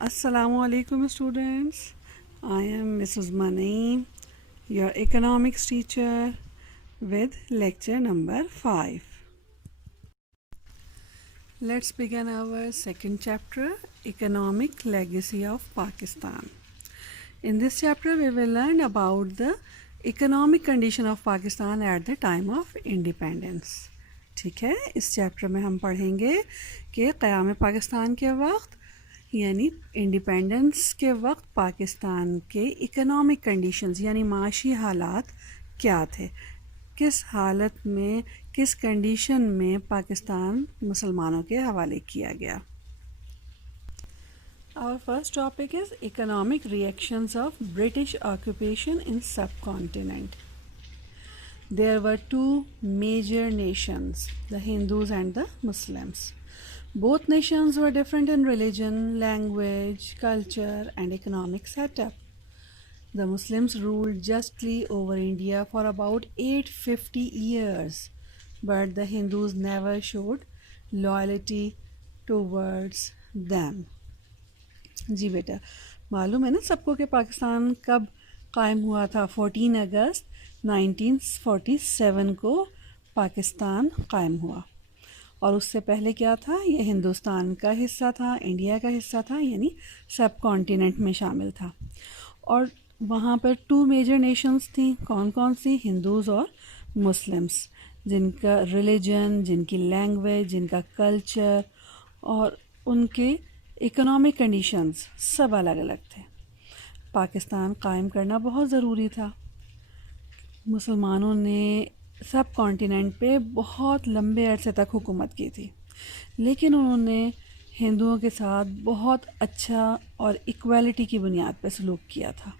Assalamu alaikum students. I am Mrs. Mani, your economics teacher with lecture number 5. Let's begin our second chapter, Economic Legacy of Pakistan. In this chapter we will learn about the economic condition of Pakistan at the time of independence. ٹھیک ہے، اس chapter میں ہم پڑھیں گے کہ قیام پاکستان کے وقت یعنی انڈیپینڈنس کے وقت پاکستان کے اکنامک کنڈیشنز یعنی معاشی حالات کیا تھے، کس حالت میں کس کنڈیشن میں پاکستان مسلمانوں کے حوالے کیا گیا۔ Our first topic is economic reactions of British occupation in subcontinent. There were two major nations, the Hindus and the Muslims. Both nations were different in religion, language, culture, and economic setup. The Muslims ruled justly over India for about 850 years, but the Hindus never showed loyalty towards them. جی بیٹا، معلوم ہے نا سب کو کہ پاکستان کب قائم ہوا تھا؟ 14 اگست 1947 کو پاکستان قائم ہوا، اور اس سے پہلے کیا تھا؟ یہ ہندوستان کا حصہ تھا، انڈیا کا حصہ تھا، یعنی سب کانٹیننٹ میں شامل تھا۔ اور وہاں پر 2 میجر نیشنز تھیں، کون کون سی؟ ہندوز اور مسلمس، جن کا ریلیجن، جن کی لینگویج، جن کا کلچر اور ان کے اکنامک کنڈیشنز سب الگ الگ تھے۔ پاکستان قائم کرنا بہت ضروری تھا۔ مسلمانوں نے سب کانٹیننٹ پہ بہت لمبے عرصے تک حکومت کی تھی، لیکن انہوں نے ہندوؤں کے ساتھ بہت اچھا اور ایکویلٹی کی بنیاد پہ سلوک کیا تھا،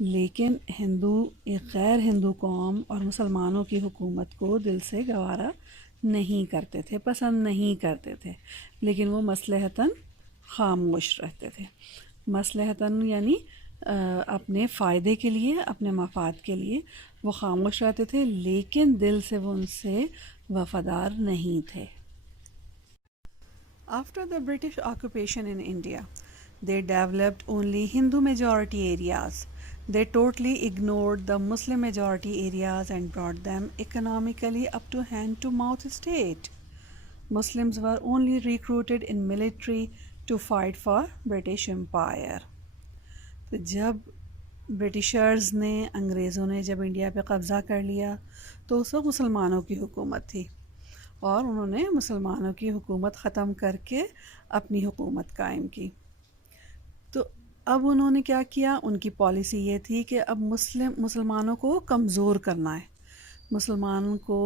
لیکن ہندو ایک غیر ہندو قوم اور مسلمانوں کی حکومت کو دل سے گوارا نہیں کرتے تھے، پسند نہیں کرتے تھے، لیکن وہ مصلحتاً خاموش رہتے تھے۔ مصلحتاً یعنی اپنے فائدے کے لیے، اپنے مفاد کے لیے وہ خاموش رہتے تھے، لیکن دل سے وہ ان سے وفادار نہیں تھے۔ After the British occupation in India, they developed only Hindu majority areas. They totally ignored the Muslim majority areas and brought them economically up to hand-to-mouth state. Muslims were only recruited in military to fight for British Empire. تو جب Britishers نے، انگریزوں نے جب India پہ قبضہ کر لیا تو اس وقت مسلمانوں کی حکومت تھی، اور انہوں نے مسلمانوں کی حکومت ختم کر کے اپنی حکومت قائم کی۔ تو اب انہوں نے کیا کیا؟ ان کی پالیسی یہ تھی کہ اب مسلمانوں کو کمزور کرنا ہے، مسلمانوں کو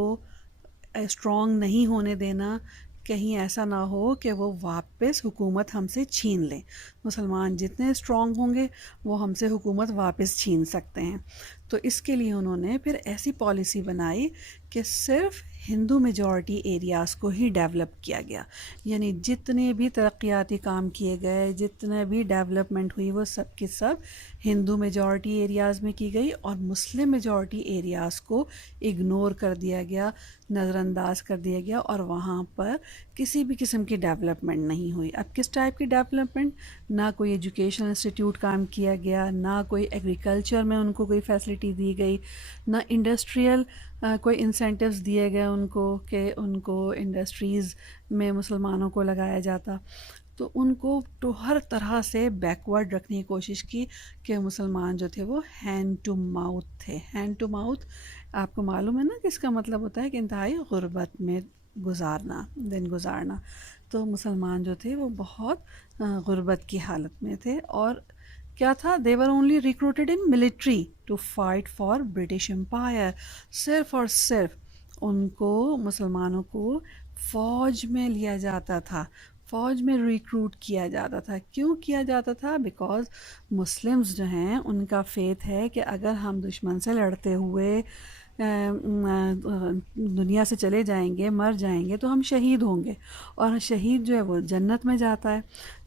اسٹرانگ نہیں ہونے دینا، کہیں ایسا نہ ہو کہ وہ واپس حکومت ہم سے چھین لیں۔ مسلمان جتنے اسٹرانگ ہوں گے وہ ہم سے حکومت واپس چھین سکتے ہیں۔ تو اس کے لیے انہوں نے پھر ایسی پالیسی بنائی کہ صرف ہندو میجورٹی ایریاز کو ہی ڈیولپ کیا گیا، یعنی جتنے بھی ترقیاتی کام کیے گئے، جتنے بھی ڈیولپمنٹ ہوئی، وہ سب کی سب ہندو میجورٹی ایریاز میں کی گئی، اور مسلم میجورٹی ایریاز کو اگنور کر دیا گیا، نظر انداز کر دیا گیا، اور وہاں پر کسی بھی قسم کی ڈیولپمنٹ نہیں ہوئی۔ اب کس ٹائپ کی ڈیولپمنٹ؟ نہ کوئی ایجوکیشن انسٹیٹیوٹ قائم کیا گیا، نہ کوئی ایگریکلچر میں ان کو کوئی فیسلٹی دی گئی، نہ انڈسٹریل کوئی انسینٹیوز دیے گئے ان کو کہ ان کو انڈسٹریز میں مسلمانوں کو لگایا جاتا۔ تو ان کو تو ہر طرح سے بیکورڈ رکھنے کی کوشش کی کہ مسلمان جو تھے وہ ہینڈ ٹو ماؤتھ تھے۔ ہینڈ ٹو ماؤتھ آپ کو معلوم ہے نا کہ اس کا مطلب ہوتا ہے کہ انتہائی غربت میں گزارنا، دن گزارنا۔ تو مسلمان جو تھے وہ بہت غربت کی حالت میں تھے، اور کیا تھا؟ they were only recruited in military to fight for British Empire. صرف اور صرف ان کو، مسلمانوں کو فوج میں لیا جاتا تھا، فوج میں ریکروٹ کیا جاتا تھا۔ کیوں کیا جاتا تھا؟ بیکاز مسلمز جو ہیں ان کا فیتھ ہے کہ اگر ہم دشمن سے لڑتے ہوئے دنیا سے چلے جائیں گے، مر جائیں گے، تو ہم شہید ہوں گے، اور شہید جو ہے وہ جنت میں جاتا ہے۔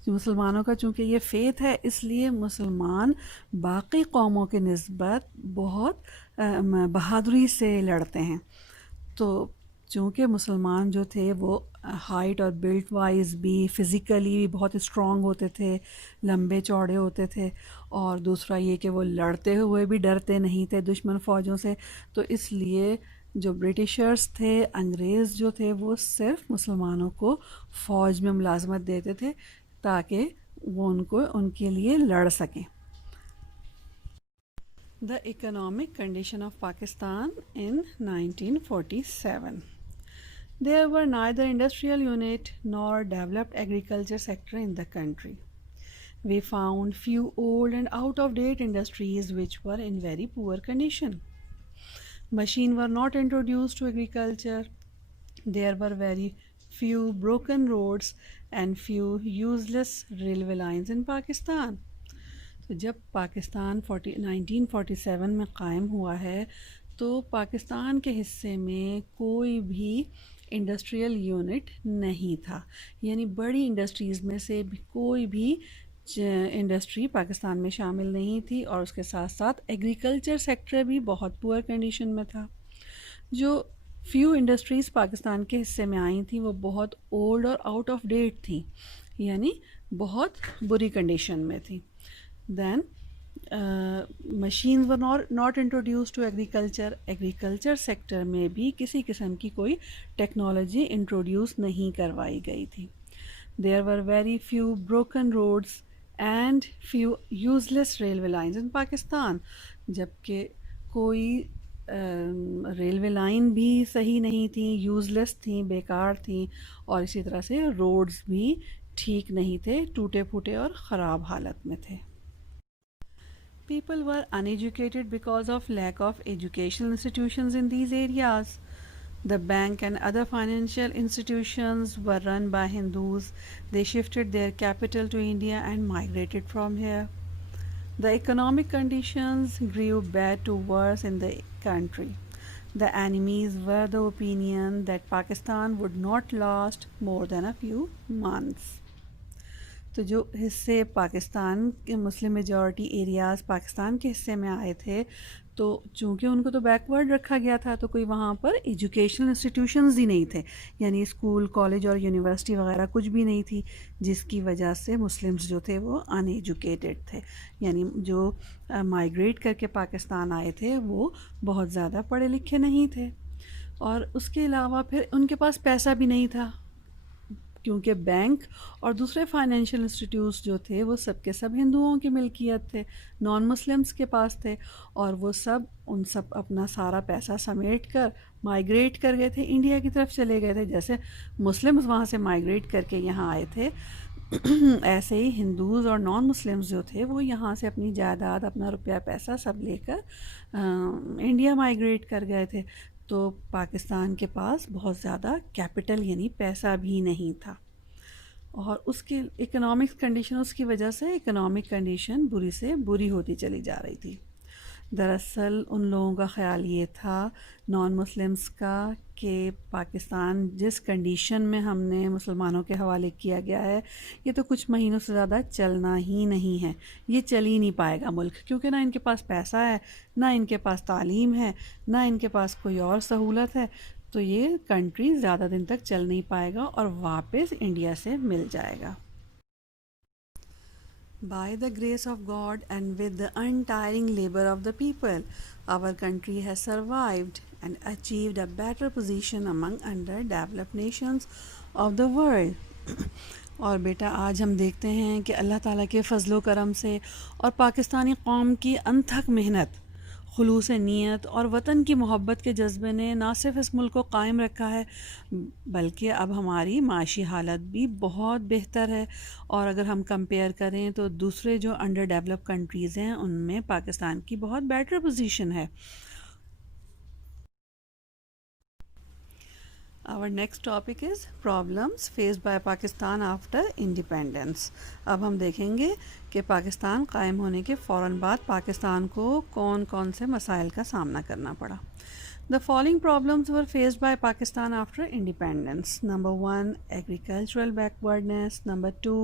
مسلمانوں کا چونکہ یہ فیتھ ہے، اس لیے مسلمان باقی قوموں کے نسبت بہت بہادری سے لڑتے ہیں۔ تو چونکہ مسلمان جو تھے وہ ہائٹ اور بلٹ وائز بھی فزیکلی بھی بہت اسٹرانگ ہوتے تھے، لمبے چوڑے ہوتے تھے، اور دوسرا یہ کہ وہ لڑتے ہوئے بھی ڈرتے نہیں تھے دشمن فوجوں سے، تو اس لیے جو برٹشرز تھے، انگریز جو تھے، وہ صرف مسلمانوں کو فوج میں ملازمت دیتے تھے تاکہ وہ ان کے لیے لڑ سکیں۔ The economic condition of Pakistan in 1947. There were neither industrial unit nor developed agriculture sector in the country. We found few old and out-of-date industries which were in very poor condition. Machines were not introduced to agriculture. There were very few broken roads and few useless railway lines in Pakistan. تو جب پاکستان 1947 میں قائم ہوا ہے تو پاکستان کے حصے میں کوئی بھی انڈسٹریل یونٹ نہیں تھا، یعنی بڑی انڈسٹریز میں سے بھی کوئی بھی انڈسٹری پاکستان میں شامل نہیں تھی، اور اس کے ساتھ ساتھ ایگریکلچر سیکٹر بھی بہت پور کنڈیشن میں تھا۔ جو فیو انڈسٹریز پاکستان کے حصے میں آئی تھیں وہ بہت اولڈ اور آؤٹ آف ڈیٹ تھیں، یعنی بہت بری کنڈیشن میں تھیں۔ Then machines were not introduce to agriculture sector میں بھی کسی قسم کی کوئی ٹیکنالوجی انٹروڈیوس نہیں کروائی گئی تھی۔ There were very few broken roads and few useless railway lines in Pakistan, جبکہ کوئی ریلوے لائن بھی صحیح نہیں تھیں، یوزلیس تھیں، بیکار تھیں، اور اسی طرح سے روڈز بھی ٹھیک نہیں تھے، ٹوٹے پھوٹے اور خراب حالت میں تھے۔ People were uneducated because of lack of educational institutions in these areas. The bank and other financial institutions were run by Hindus. They shifted their capital to India and migrated from here. The economic conditions grew bad to worse in the country. The enemies were the opinion that Pakistan would not last more than a few months. تو جو حصے پاکستان کے مسلم majority areas Pakistan کے حصے میں آئے تھے، تو چونکہ ان کو تو بیکورڈ رکھا گیا تھا، تو کوئی وہاں پر ایجوکیشنل انسٹیٹیوشنز ہی نہیں تھے، یعنی اسکول، کالج اور یونیورسٹی وغیرہ کچھ بھی نہیں تھی، جس کی وجہ سے مسلمز جو تھے وہ ان ایجوکیٹڈ تھے، یعنی جو مائیگریٹ کر کے پاکستان آئے تھے وہ بہت زیادہ پڑھے لکھے نہیں تھے، اور اس کے علاوہ پھر ان کے پاس پیسہ بھی نہیں تھا، کیونکہ بینک اور دوسرے فائنینشیل انسٹیٹیوٹس جو تھے وہ سب کے سب ہندوؤں کی ملکیت تھے، نان مسلمس کے پاس تھے، اور وہ ان سب اپنا سارا پیسہ سمیٹ کر مائیگریٹ کر گئے تھے، انڈیا کی طرف چلے گئے تھے۔ جیسے مسلمز وہاں سے مائیگریٹ کر کے یہاں آئے تھے، ایسے ہی ہندوز اور نان مسلمز جو تھے وہ یہاں سے اپنی جائیداد، اپنا روپیہ پیسہ سب لے کر انڈیا مائیگریٹ کر گئے تھے۔ تو پاکستان کے پاس بہت زیادہ کیپٹل یعنی پیسہ بھی نہیں تھا، اور اس کی اکنامک کنڈیشن، اس کی وجہ سے اکنامک کنڈیشن بری سے بری ہوتی چلی جا رہی تھی۔ دراصل ان لوگوں کا خیال یہ تھا نان مسلمس کا کہ پاکستان جس کنڈیشن میں ہم نے مسلمانوں کے حوالے کیا گیا ہے، یہ تو کچھ مہینوں سے زیادہ چلنا ہی نہیں ہے، یہ چل ہی نہیں پائے گا ملک، کیونکہ نہ ان کے پاس پیسہ ہے، نہ ان کے پاس تعلیم ہے، نہ ان کے پاس کوئی اور سہولت ہے، تو یہ کنٹری زیادہ دن تک چل نہیں پائے گا اور واپس انڈیا سے مل جائے گا۔ By the grace of God and with the untiring labor of the people, our country has survived and achieved a better position among underdeveloped nations of the world. اور بیٹا آج ہم دیکھتے ہیں کہ اللہ تعالیٰ کے فضل و کرم سے اور پاکستانی قوم کی انتھک محنت، خلوص نیت اور وطن کی محبت کے جذبے نے نہ صرف اس ملک کو قائم رکھا ہے بلکہ اب ہماری معاشی حالت بھی بہت بہتر ہے، اور اگر ہم کمپیئر کریں تو دوسرے جو انڈر ڈیولپ کنٹریز ہیں ان میں پاکستان کی بہت بیٹر پوزیشن ہے۔ Our next topic is problems faced by Pakistan after independence. اب ہم دیکھیں گے کہ پاکستان قائم ہونے کے فوراً بعد پاکستان کو کون کون سے مسائل کا سامنا کرنا پڑا۔ The following problems were faced by Pakistan after independence. Number 1, agricultural backwardness. Number 2,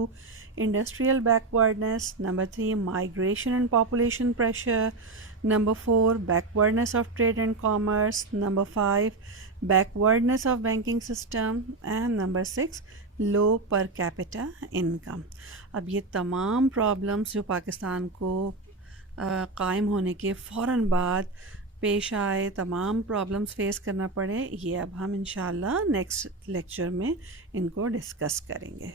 industrial backwardness. Number 3, migration and population pressure. Number 4, backwardness of trade and commerce. Number 5, backwardness of banking system, and number 6, low per capita income. اب یہ تمام problems جو پاکستان کو قائم ہونے کے فوراً بعد پیش آئے، تمام پرابلمس فیس کرنا پڑے، یہ اب ہم انشاءاللہ نیکسٹ لیکچر میں ان کو ڈسکس کریں گے.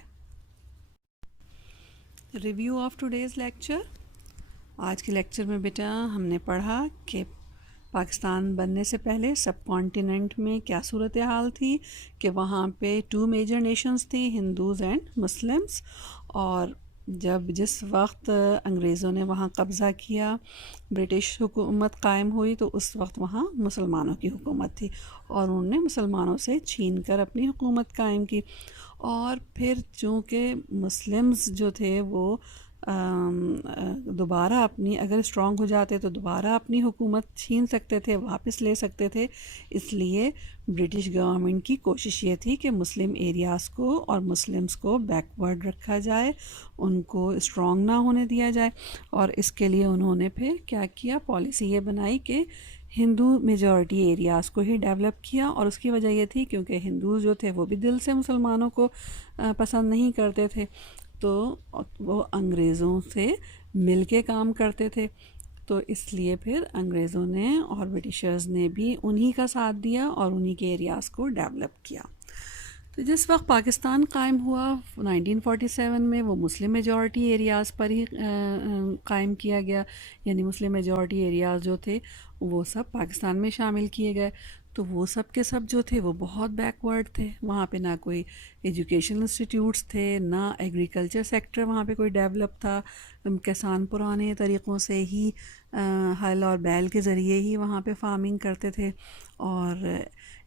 Review of today's lecture. آج کے لیکچر میں بیٹا ہم نے پڑھا کہ پاکستان بننے سے پہلے سب کانٹیننٹ میں کیا صورتحال تھی، کہ وہاں پہ 2 میجر نیشنز تھی، ہندوز اینڈ مسلمس، اور جس وقت انگریزوں نے وہاں قبضہ کیا، برٹش حکومت قائم ہوئی، تو اس وقت وہاں مسلمانوں کی حکومت تھی اور انہوں نے مسلمانوں سے چھین کر اپنی حکومت قائم کی. اور پھر چونکہ مسلمز جو تھے وہ دوبارہ اپنی اگر اسٹرانگ ہو جاتے تو دوبارہ اپنی حکومت چھین سکتے تھے، واپس لے سکتے تھے، اس لیے برٹش گورنمنٹ کی کوشش یہ تھی کہ مسلم ایریاز کو اور مسلمز کو بیکورڈ رکھا جائے، ان کو اسٹرانگ نہ ہونے دیا جائے. اور اس کے لیے انہوں نے پھر کیا کیا، پالیسی یہ بنائی کہ ہندو میجورٹی ایریاز کو ہی ڈیولپ کیا. اور اس کی وجہ یہ تھی کیونکہ ہندوز جو تھے وہ بھی دل سے مسلمانوں کو پسند نہیں کرتے تھے، تو وہ انگریزوں سے مل کے کام کرتے تھے، تو اس لیے پھر انگریزوں نے اور برٹشرز نے بھی انہی کا ساتھ دیا اور انہی کے ایریاز کو ڈیولپ کیا. تو جس وقت پاکستان قائم ہوا 1947 میں، وہ مسلم میجورٹی ایریاز پر ہی قائم کیا گیا، یعنی مسلم میجورٹی ایریاز جو تھے وہ سب پاکستان میں شامل کیے گئے. تو وہ سب کے سب جو تھے وہ بہت بیکورڈ تھے، وہاں پہ نہ کوئی ایجوکیشن انسٹیٹیوٹس تھے، نہ ایگریکلچر سیکٹر وہاں پہ کوئی ڈیولپ تھا. کسان پرانے طریقوں سے ہی ہل اور بیل کے ذریعے ہی وہاں پہ فارمنگ کرتے تھے، اور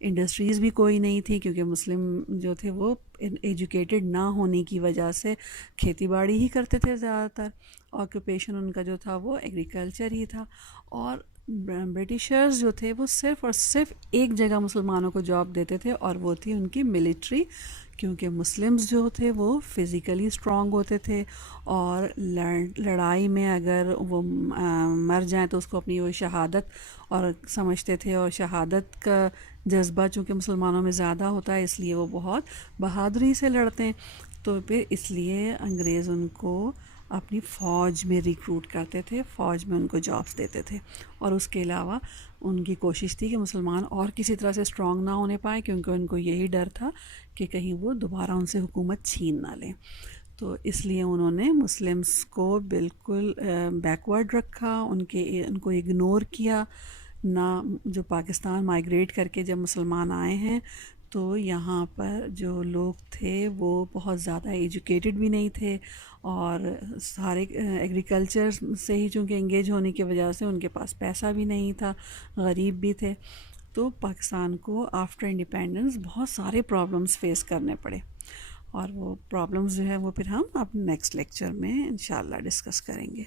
انڈسٹریز بھی کوئی نہیں تھی کیونکہ مسلم جو تھے وہ ایجوکیٹڈ نہ ہونے کی وجہ سے کھیتی باڑی ہی کرتے تھے زیادہ تر. آکوپیشن ان کا جو تھا وہ ایگریکلچر ہی تھا. اور برٹشرز جو تھے وہ صرف اور صرف ایک جگہ مسلمانوں کو جاب دیتے تھے، اور وہ تھی ان کی ملٹری، کیونکہ مسلمز جو تھے وہ فزیکلی اسٹرانگ ہوتے تھے، اور لڑائی میں اگر وہ مر جائیں تو اس کو اپنی وہ شہادت اور سمجھتے تھے، اور شہادت کا جذبہ چونکہ مسلمانوں میں زیادہ ہوتا ہے اس لیے وہ بہت بہادری سے لڑتے ہیں. تو پھر اس لیے انگریز ان کو اپنی فوج میں ریکروٹ کرتے تھے، فوج میں ان کو جابس دیتے تھے. اور اس کے علاوہ ان کی کوشش تھی کہ مسلمان اور کسی طرح سے اسٹرانگ نہ ہونے پائے، کیونکہ ان کو یہی ڈر تھا کہ کہیں وہ دوبارہ ان سے حکومت چھین نہ لیں. تو اس لیے انہوں نے مسلمس کو بالکل بیکورڈ رکھا، ان کو اگنور کیا. نہ جو پاکستان مائیگریٹ کر کے جب مسلمان آئے ہیں تو یہاں پر جو لوگ تھے وہ بہت زیادہ ایجوکیٹڈ بھی نہیں تھے، اور سارے ایگریکلچر سے ہی چونکہ انگیج ہونے کی وجہ سے ان کے پاس پیسہ بھی نہیں تھا، غریب بھی تھے. تو پاکستان کو آفٹر انڈیپینڈنس بہت سارے پرابلمس فیس کرنے پڑے، اور وہ پرابلمس جو ہے وہ پھر ہم اب نیکسٹ لیکچر میں انشاءاللہ ڈسکس کریں گے.